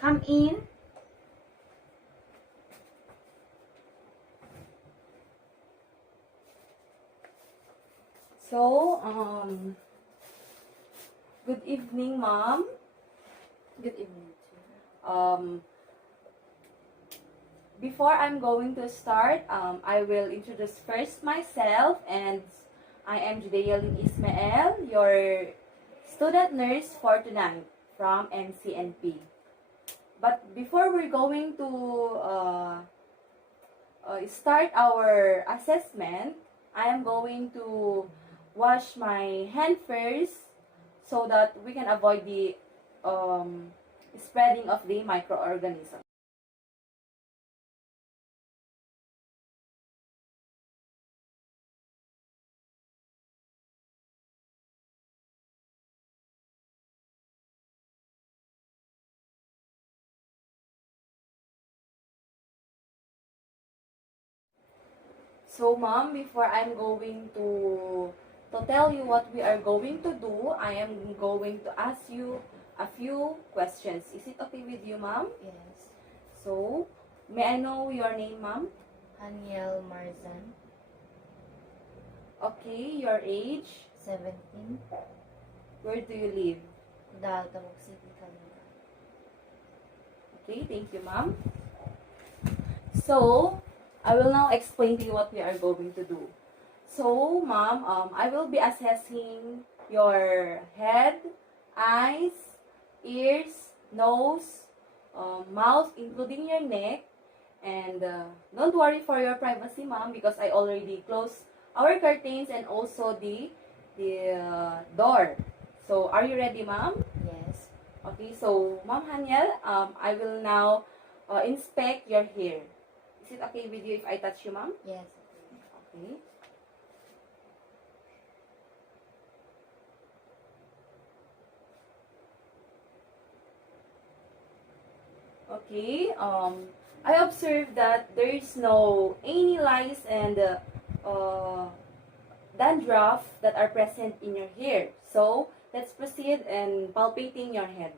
Come in. So, good evening, ma'am. Good evening, sir. Before I'm going to start, I will introduce first myself, and I am Judealyn Ismael, your student nurse for tonight from NCNP. But before we're going to start our assessment, I am going to wash my hand first so that we can avoid the spreading of the microorganisms. So, ma'am, before I'm going to tell you what we are going to do, I am going to ask you a few questions. Is it okay with you, ma'am? Yes. So, may I know your name, ma'am? Haniel Marzan, Okay, your age. 17, Where do you live? Daltamog City, Caloocan. Okay, thank you, ma'am. So, I will now explain to you what we are going to do. So, ma'am, I will be assessing your head, eyes, ears, nose, mouth, including your neck. And don't worry for your privacy, ma'am, because I already closed our curtains and also the door. So, are you ready, ma'am? Yes. Okay, so Ma'am Haniel, I will now inspect your hair. Is it okay with you if I touch you, ma'am? Yes. Okay. Okay. I observed that there is no any lice and dandruff that are present in your hair. So let's proceed in palpating your head.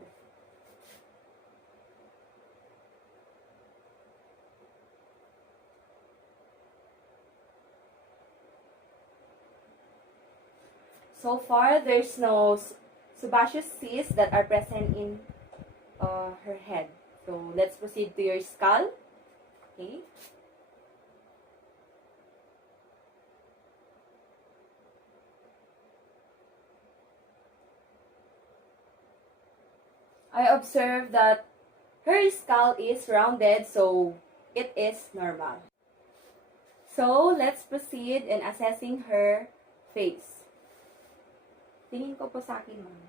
So far, there's no sebaceous cysts that are present in her head. So let's proceed to your skull. Okay. I observe that her skull is rounded, so it is normal. So let's proceed in assessing her face. Tingin ko po sa akin, ma'am.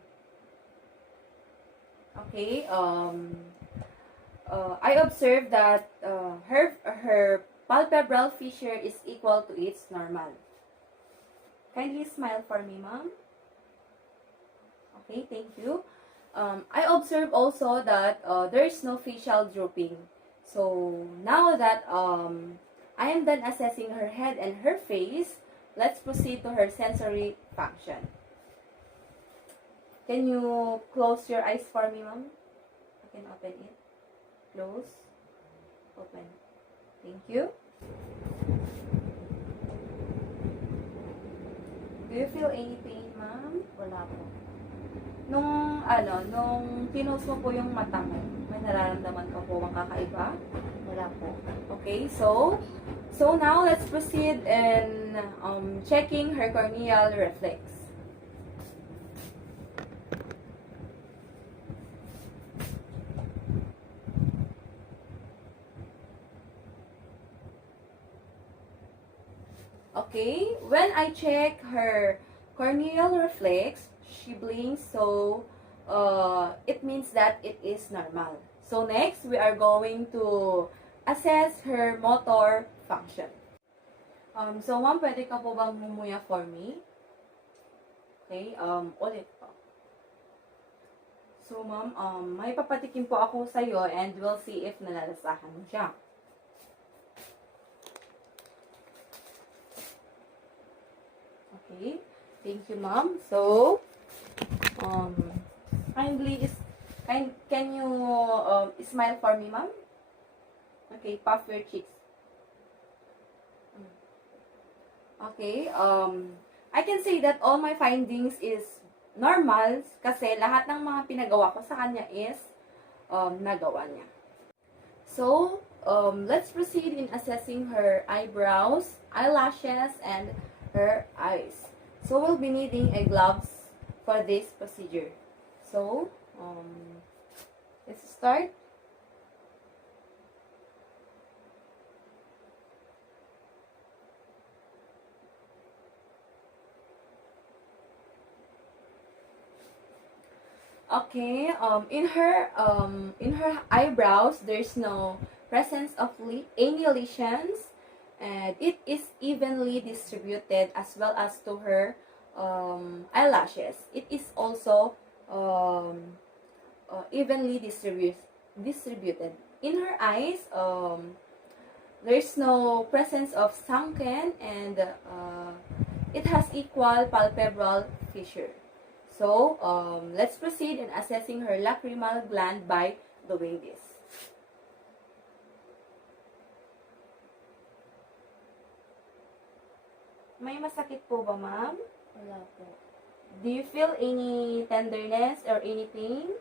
Okay, I observe that her palpebral fissure is equal to its normal. Kindly smile for me, ma'am. Okay, thank you. I observe also that there is no facial drooping. So now that I am done assessing her head and her face, let's proceed to her sensory function. Can you close your eyes for me, ma'am? I can open it. Close. Open. Thank you. Do you feel any pain, ma'am? Wala po. Nung pinose mo po yung mata mo, may nararamdaman ka po bang kakaiba? Wala po. Okay, so now let's proceed in checking her corneal reflex. Okay, when I check her corneal reflex, she blinks, so it means that it is normal. So next, we are going to assess her motor function. So ma'am, pwede ka po bang mumuya for me? Okay, ulit po. So ma'am, may papatikim po ako sa iyo and we'll see if nalalasahan mo siya. Okay, thank you ma'am. So, kindly Can you smile for me, ma'am? Okay, puff your cheeks. Okay, I can say that all my findings is normal kasi lahat ng mga pinagawa ko sa kanya is nagawa niya. So, let's proceed in assessing her eyebrows, eyelashes, and her eyes. So, we'll be needing a gloves for this procedure. So, let's start. Okay, in her eyebrows, there's no presence of any lesions, and it is evenly distributed as well as to her eyelashes. It is also evenly distributed. In her eyes, there's no presence of sunken, and it has equal palpebral fissure. So, let's proceed in assessing her lacrimal gland by doing this. May masakit po ba, ma'am? Wala po. Do you feel any tenderness or any pain?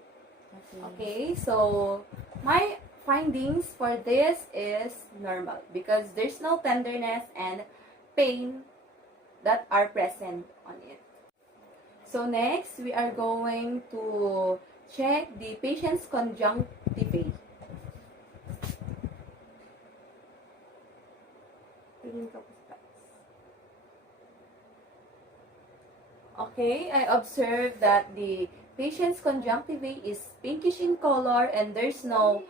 Okay, so my findings for this is normal because there's no tenderness and pain that are present on it. So next, we are going to check the patient's conjunctivae. Okay, I observed that the patient's conjunctivae is pinkish in color and there's no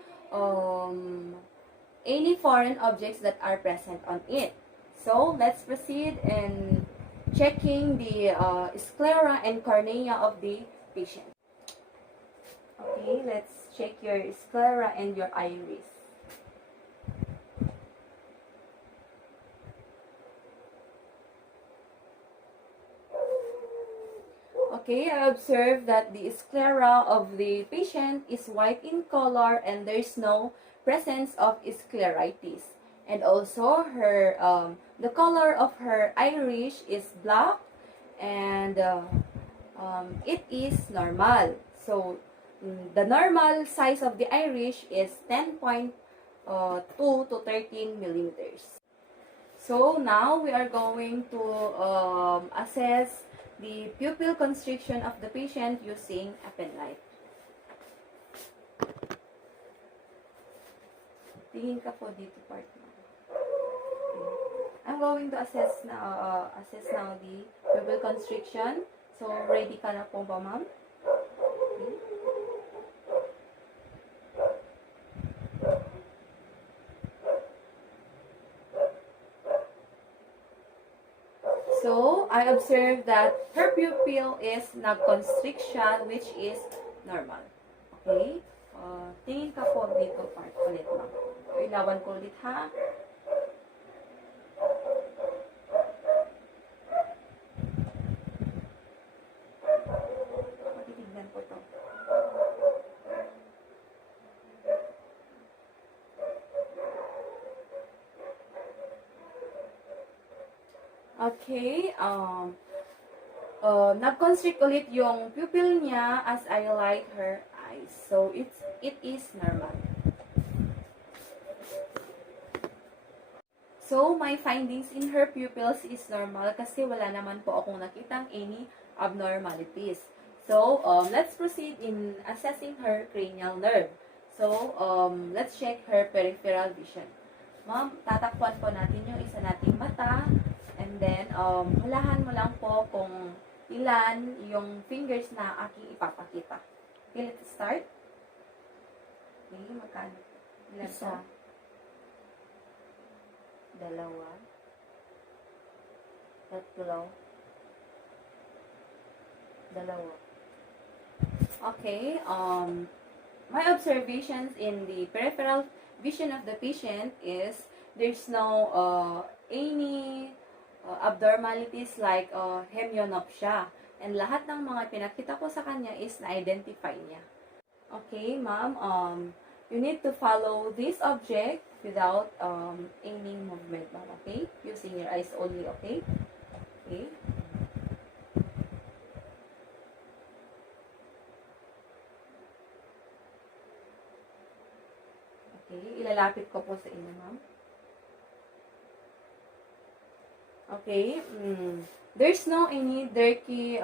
any foreign objects that are present on it. So let's proceed in checking the sclera and cornea of the patient. Okay, let's check your sclera and your iris. Okay, I observe that the sclera of the patient is white in color and there's no presence of scleritis. And also, her the color of her iris is black, and it is normal. So, the normal size of the iris is 10.2 to 13 millimeters. So, now we are going to assess the pupil constriction of the patient using a penlight. Tingin ka po dito, partner. I'm going to assess now the pupil constriction. So, ready ka na po ba, ma'am? Okay. So, I observed that her pupil is nag-constriction, which is normal. Okay? Tingin ka po dito, part ulit, ma'am. Ilawan ko ulit, ha? Matitignan ko to. Okay, nag-constrict ulit yung pupil niya as I light her eyes. So, it is normal. So, my findings in her pupils is normal kasi wala naman po akong nakitang any abnormalities. So, let's proceed in assessing her cranial nerve. So, let's check her peripheral vision. Ma'am, tatakpan po natin yung isa nating mata. And then, hulahan mo lang po kung ilan yung fingers na aking ipapakita. Okay, let's start. Okay, magkano? Ilan Isa. Dalawa. Tatlo. Dalawa. Okay, my observations in the peripheral vision of the patient is there's no any abnormalities like hemianopsia. And lahat ng mga pinakita ko sa kanya is na-identify niya. Okay, ma'am. You need to follow this object without any movement, ma'am. Okay, using your eyes only. Okay. Okay. Okay. Ilalapit ko po sa inyo, ma'am. Okay. There's no any dirty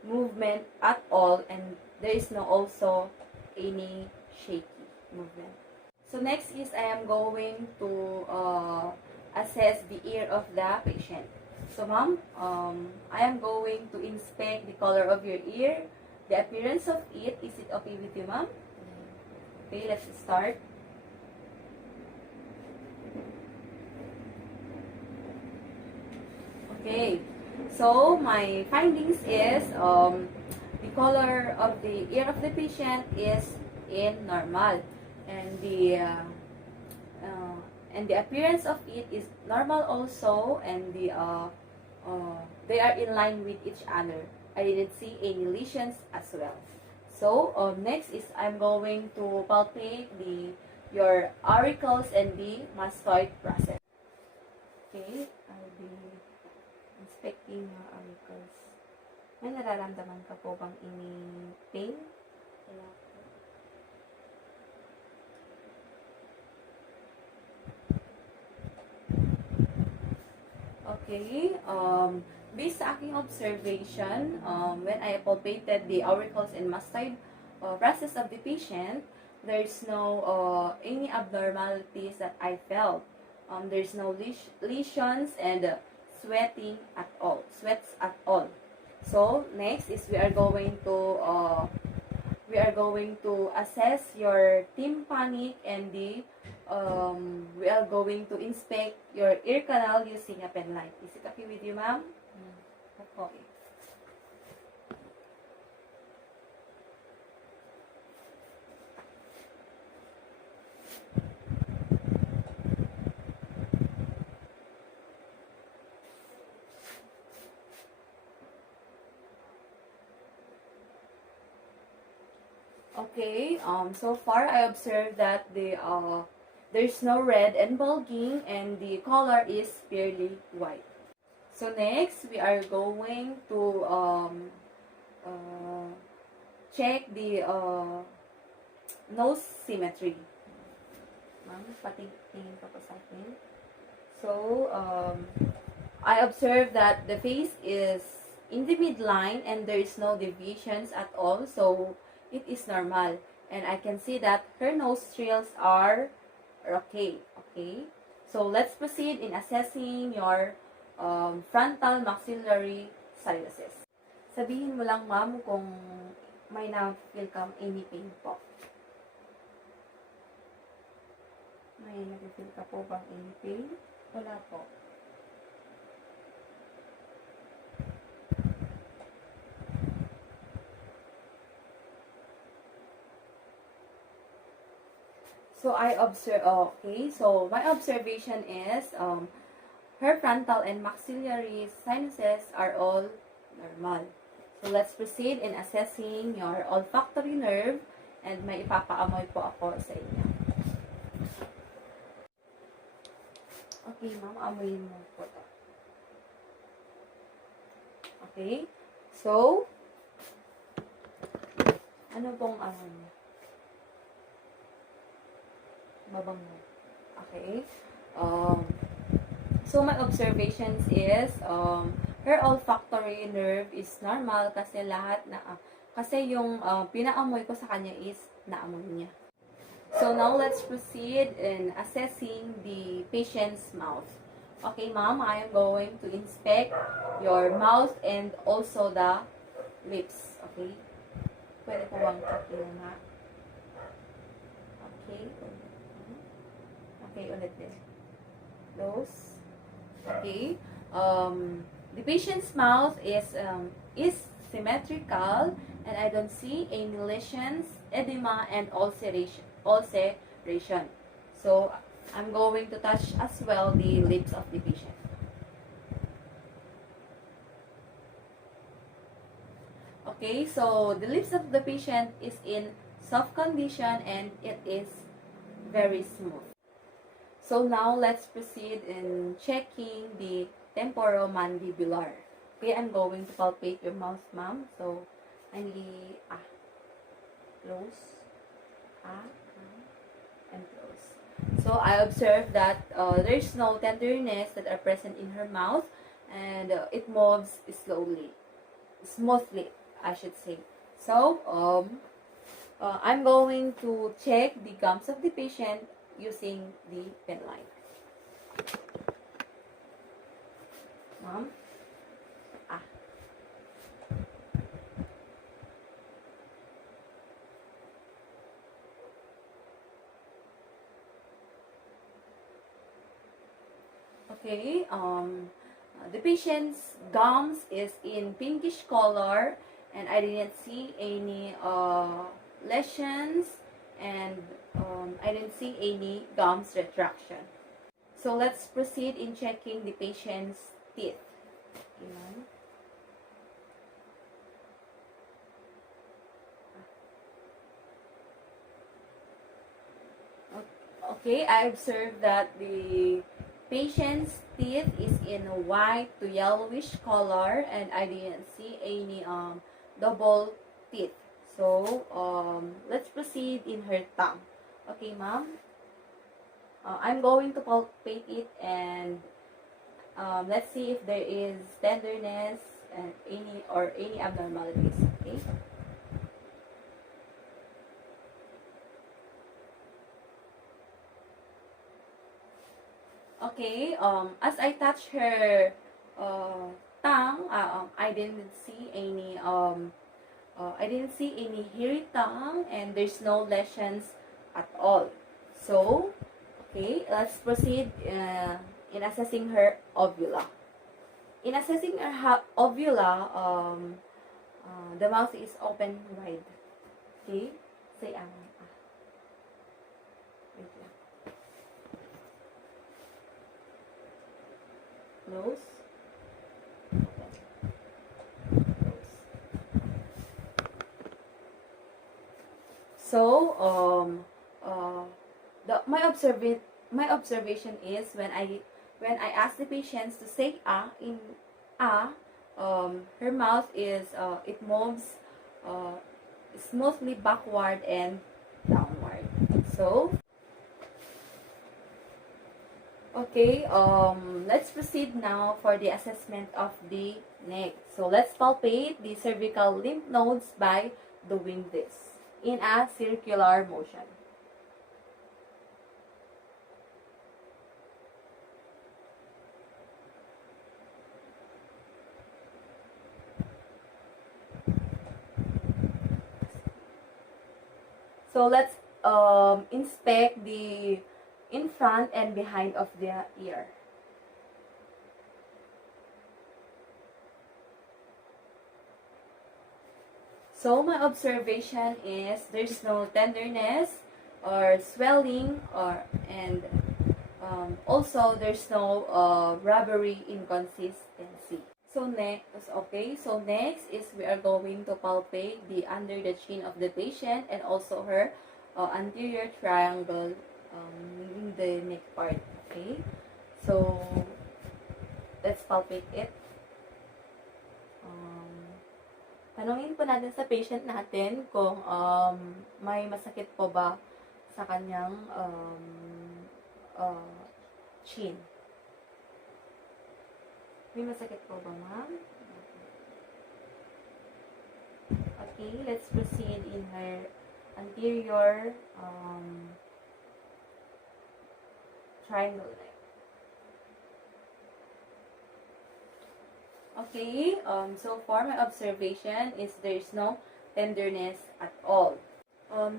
movement at all, and there is no also any shaky movement. So next is I am going to assess the ear of the patient. So ma'am, I am going to inspect the color of your ear, the appearance of it. Is it okay with you, ma'am? Okay, let's start. Okay, so my findings is the color of the ear of the patient is in normal, and the appearance of it is normal also, and they are in line with each other. I didn't see any lesions as well. So next is I'm going to palpate your auricles and the mastoid process. Okay, I'll be inspecting your auricles. May nararamdaman ka po bang any pain? Wala po. Okay, based sa aking observation, when I palpated the auricles and mastoid process of the patient, there's no any abnormalities that I felt. There's no lesions and sweating at all, sweats at all. So next is we are going to assess your tympanic, and we are going to inspect your ear canal using a pen light. Is it okay with you, ma'am? Okay. Okay, so far I observed that there's no red and bulging, and the color is purely white. So next, we are going to check the nose symmetry. Ma'am, patingin pa po sa akin. So, I observed that the face is in the midline and there is no deviations at all. So, it is normal. And I can see that her nostrils are okay. Okay. So, let's proceed in assessing your frontal maxillary sinuses. Sabihin mo lang, ma'am, kung may na-feel kang any pain po. May na-feel ka po bang any pain? Wala po. So, I observe, okay, so my observation is, her frontal and maxillary sinuses are all normal. So, let's proceed in assessing your olfactory nerve, and may ipapaamoy po ako sa inyo. Okay, ma'am, amoyin mo po ito. Okay, so, ano pong amoy niya? Mabango. Okay. So my observations is her olfactory nerve is normal kasi kasi yung pinaamoy ko sa kanya is naamoy niya. So now let's proceed in assessing the patient's mouth. Okay, ma'am, I am going to inspect your mouth and also the lips. Okay? Pwede po bang pakilala? Okay. Okay, ulit din. Close. Okay. The patient's mouth is symmetrical, and I don't see any lesions, edema, and ulceration. So, I'm going to touch as well the lips of the patient. Okay, so the lips of the patient is in soft condition and it is very smooth. So now let's proceed in checking the temporomandibular. Okay, I'm going to palpate your mouth, ma'am. So, kindly close, and close. So I observe that there's no tenderness that are present in her mouth, and it moves smoothly, I should say. So I'm going to check the gums of the patient using the pen line. Ma'am. Okay, the patient's gums is in pinkish color and I didn't see any lesions and I didn't see any gums retraction. So let's proceed in checking the patient's teeth. Ayan. Okay, I observed that the patient's teeth is in a white to yellowish color and I didn't see any double teeth. So let's proceed in her tongue. Okay, ma'am. I'm going to palpate it and let's see if there is tenderness and any abnormalities. Okay. Okay, as I touch her tongue, I didn't see any hairy tongue and there's no lesions at all. So, okay, let's proceed in assessing her ovula. In assessing her ovula, the mouth is open wide. Okay, say wait lang. Close. So, my observation is when I ask the patients to say in her mouth is it moves smoothly backward and downward. So, okay, let's proceed now for the assessment of the neck. So let's palpate the cervical lymph nodes by doing this in a circular motion. So let's inspect the in front and behind of the ear. So my observation is there's no tenderness or swelling and also there's no rubbery inconsistency. So next, okay, so next is we are going to palpate the under the chin of the patient and also her anterior triangle in the neck part. Okay, so let's palpate it. Tanungin po natin sa patient natin kung may masakit po ba sa kanyang chin. May masakit po ba, ma'am? Okay, let's proceed in her anterior triangle neck. Okay, so far my observation is there's no tenderness at all.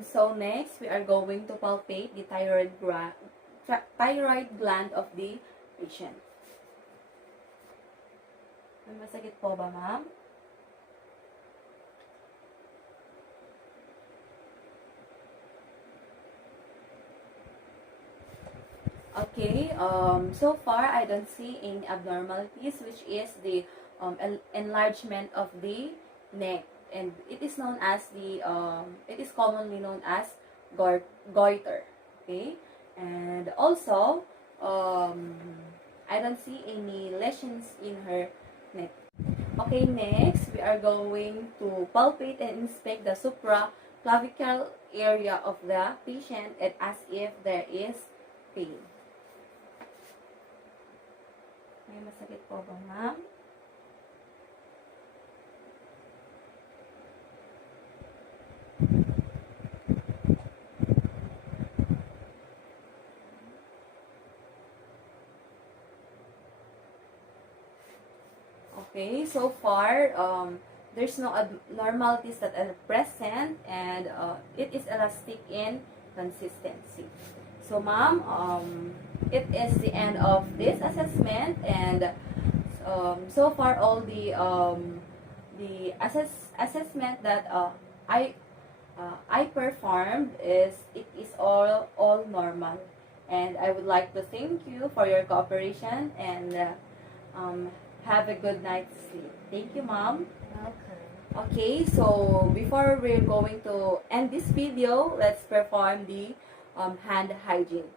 So next, we are going to palpate the thyroid gland of the patient. May masakit po ba, ma'am? Okay, so far I don't see any abnormalities, which is the enlargement of the neck. and it is known as it is commonly known as goiter. Okay, and also I don't see any lesions in her neck. Okay, next we are going to palpate and inspect the supraclavicular area of the patient and ask if there is pain. May masakit po ba, ma'am? Okay, so far, there's no abnormalities that are present, and it is elastic in consistency. So, ma'am, it is the end of this assessment, and so far all the assessment that I performed it is all normal, and I would like to thank you for your cooperation, and have a good night's sleep. Thank you, ma'am. Okay. Okay, so before we're going to end this video, let's perform the hand hygiene.